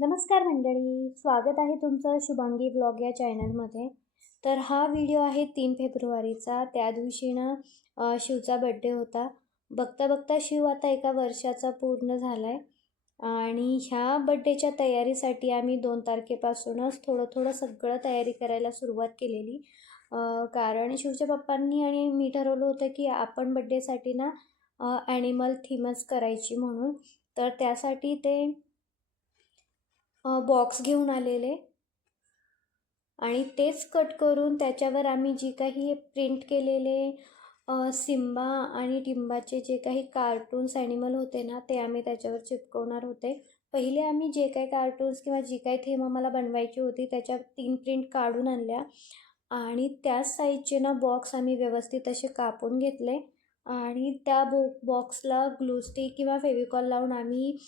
नमस्कार मंडळी, स्वागत आहे तुमचं शुभांगी ब्लॉग या चॅनलमध्ये. तर हा व्हिडिओ आहे 3 फेब्रुवारीचा. त्या दिवशी ना शिवचा बड्डे होता. बघता बघता शिव आता 1 वर्षाचा पूर्ण झाला आहे आणि ह्या बड्डेच्या तयारीसाठी आम्ही 2 तारखेपासूनच थोडं सगळं तयारी करायला सुरुवात केलेली. कारण शिवच्या पप्पांनी आणि मी ठरवलं होतं की आपण बड्डेसाठी ना ॲनिमल थीमच करायची म्हणून. तर त्यासाठी ते बॉक्स घेऊन आलेले आणि तेच कट करून त्याच्यावर आम्ही जी काही प्रिंट केलेले सिम्बा आणि टिम्बाचे जे काही कार्टून्स ॲनिमल होते ना ते आम्ही त्याच्यावर चिपकवणार होते. पहिले आम्ही जे काही कार्टून्स किंवा जी काही थीम आम्हाला बनवायची होती त्याच्या 3 प्रिंट काढून आणल्या आणि त्याच साईजचे ना बॉक्स आम्ही व्यवस्थित असे कापून घेतले आणि त्या बॉक्सला ग्लू स्टिक किंवा फेविकॉल लावून आम्ही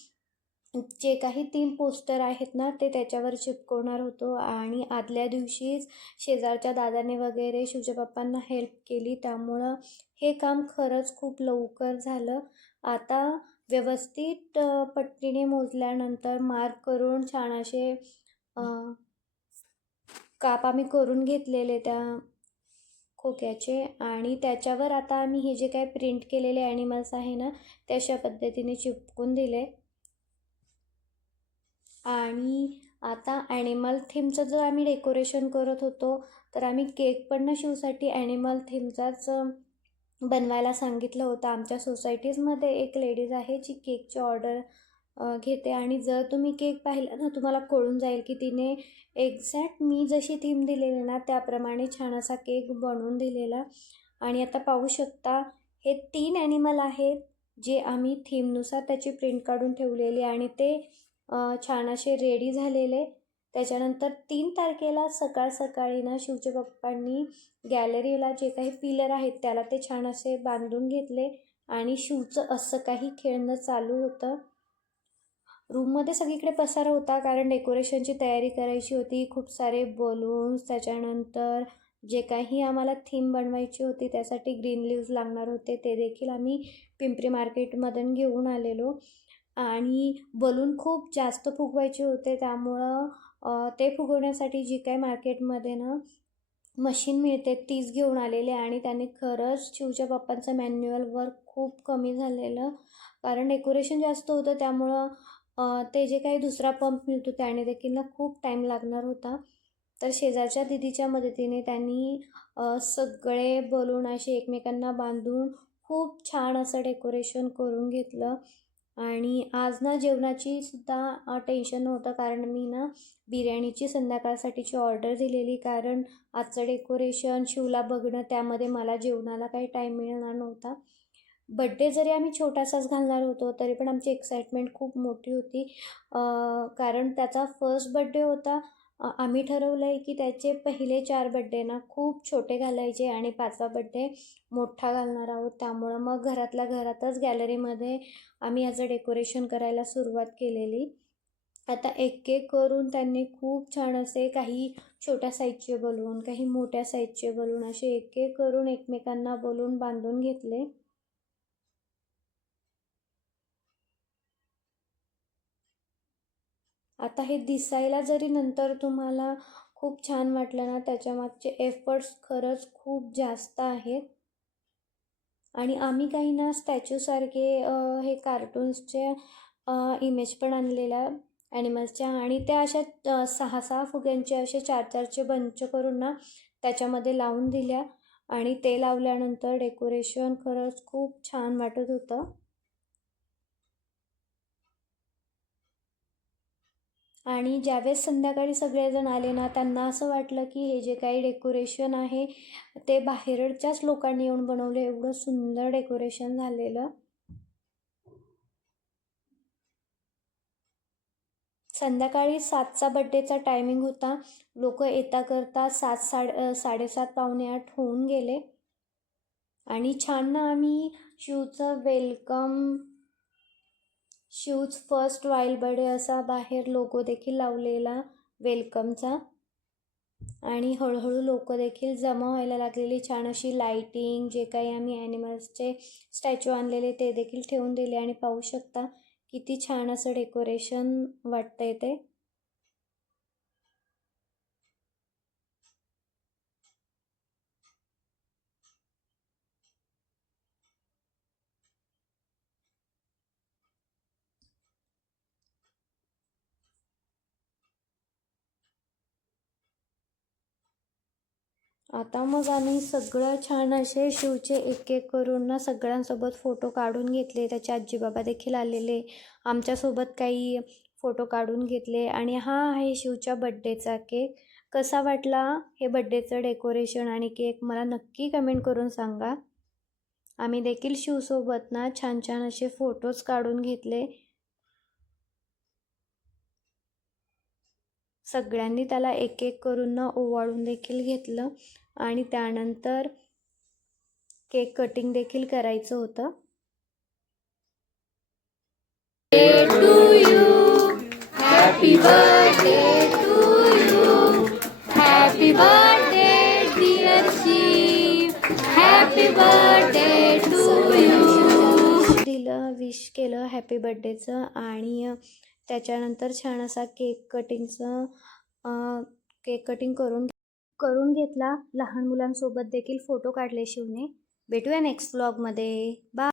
जे काही 3 पोस्टर आहेत ना ते त्याच्यावर चिपकवणार होतो. आणि आदल्या दिवशीच शेजारच्या दादाने वगैरे शिवच्या पप्पांना हेल्प केली, त्यामुळं हे काम खरंच खूप लवकर झालं. आता व्यवस्थित पट्टीने मोजल्यानंतर मार्क करून छान असे काप आम्ही करून घेतलेले त्या खोक्याचे आणि त्याच्यावर आता आम्ही हे जे काही प्रिंट केलेले ॲनिमल्स आहे ना ते अशा पद्धतीने चिपकून दिले. आणि आता ॲनिमल थीमचं जर आम्ही डेकोरेशन करत होतो तर आम्ही केक पण ना शिवसाठी ॲनिमल थीमचाच बनवायला सांगितलं होतं. आमच्या सोसायटीजमध्ये एक लेडीज आहे जी केकची ऑर्डर घेते आणि जर तुम्ही केक पाहिला ना तुम्हाला कळून जाईल की तिने एक्झॅक्ट मी जशी थीम दिलेली ना त्याप्रमाणे छान असा केक बनवून दिलेला. आणि आता पाहू शकता हे 3 ॲनिमल आहेत जे आम्ही थीमनुसार त्याची प्रिंट काढून ठेवलेली आणि ते छान असे रेडी झालेले. त्याच्यानंतर 3 तारखेला सकाळी ना शिवच्या पप्पांनी गॅलरीला जे काही पिलर आहेत त्याला ते छान असे बांधून घेतले आणि शिवचं असं काही खेळणं चालू होतं. रूममध्ये सगळीकडे पसारा होता कारण डेकोरेशनची तयारी करायची होती. खूप सारे बलून्स, त्याच्यानंतर जे काही आम्हाला थीम बनवायची होती त्यासाठी ग्रीन लिव्ज लागणार होते ते देखील आम्ही पिंपरी मार्केटमधून घेऊन आलेलो. आणि बलून खूप जास्त फुगवायचे होते त्यामुळं ते फुगवण्यासाठी जी काही मार्केटमध्ये ना मशीन मिळते तीच घेऊन आलेले. आणि त्याने खरंच शिवच्या पप्पांचं मॅन्युअल वर्क खूप कमी झालेलं कारण डेकोरेशन जास्त होतं त्यामुळं ते जे काही दुसरा पंप मिळतो त्याने देखील ना खूप टाईम लागणार होता. तर शेजारच्या दीदीच्या मदतीने त्यांनी सगळे बलून असे एकमेकांना बांधून खूप छान असं डेकोरेशन करून घेतलं. आणि आज ना जेवणाची सुद्धा टेन्शन नव्हतं कारण मी ना बिर्याणीची संध्याकाळसाठीची ऑर्डर दिलेली. कारण आजचं डेकोरेशन शिवला बघणं त्यामध्ये मला जेवणाला काही टाईम मिळणार नव्हता. बड्डे जरी आम्ही छोटासाच घालणार होतो तरी पण आमची एक्साइटमेंट खूप मोठी होती कारण त्याचा फर्स्ट बड्डे होता. आम्ही ठरवलं आहे की त्याचे पहिले 4 बड्डे ना खूप छोटे घालायचे आणि 5वा बड्डे मोठा घालणार आहोत. त्यामुळं मग घरातल्या घरातच गॅलरीमध्ये आम्ही याचं डेकोरेशन करायला सुरुवात केलेली. आता एक एक करून त्यांनी खूप छान असे काही छोट्या साईजचे बलून, काही मोठ्या साईजचे बलून असे एक एक करून एकमेकांना बलून बांधून घेतले. आता हे दिसायला जरी नंतर तुम्हाला खूप छान वाटलं ना त्याच्यामागचे एफर्ट्स खरंच खूप जास्त आहेत. आणि आम्ही काही ना स्टॅच्यूसारखे हे कार्टून्सचे इमेज पण आणलेल्या ॲनिमल्सच्या आणि त्या अशा 6-6 फुग्यांचे असे 4-4चे बंच करून ना त्याच्यामध्ये लावून दिल्या आणि ते लावल्यानंतर डेकोरेशन खरंच खूप छान वाटत होतं. आणि ज्यावेळेस संध्याकाळी सगळेजण आले ना त्यांना असं वाटलं की हे जे काही डेकोरेशन आहे ते बाहेरच्याच लोकांनी येऊन बनवलं, एवढं सुंदर डेकोरेशन झालेलं. संध्याकाळी 7चा बड्डेचा टायमिंग होता. लोक येता करता 7-7:30 पावणे 8 होऊन गेले. आणि छान ना आम्ही शिवचं वेलकम, शिवज फर्स्ट वाईल्ड बर्थडे असा बाहेर लोगो देखील लावलेला वेलकमचा. आणि हळूहळू लोक देखील जमा व्हायला लागलेली. छान अशी लाईटिंग, जे काही आम्ही ॲनिमल्सचे स्टॅच्यू आणलेले ते देखील ठेवून दिले आणि पाहू शकता किती छान असं डेकोरेशन वाटतंय ते. आता मग आम्ही सगळं छान असे शिवचे एक एक करून ना सगळ्यांसोबत फोटो काढून घेतले. त्याचे आजी बाबा देखील आलेले, आमच्यासोबत काही फोटो काढून घेतले. आणि हा आहे शिवच्या बड्डेचा केक. कसा वाटला हे बड्डेचं डेकोरेशन आणि केक मला नक्की कमेंट करून सांगा. आम्ही देखील शिवसोबत ना छान छान असे फोटोज काढून घेतले. सगळ्यांनी त्याला एक एक करून ना ओवाळून देखील घेतलं आणि त्यानंतर केक कटिंग देखील करायचं होतं. Happy birthday to you, happy birthday dear Shiv, happy birthday to you. दिलं, विश केलं हॅपी बर्थडेचं आणि त्याच्यानंतर छान असा केक कटिंग करून घेतला. लहान मुलांसोबत देखील फोटो काढले शिवने. भेटूया नेक्स्ट व्लॉगमध्ये. बाय.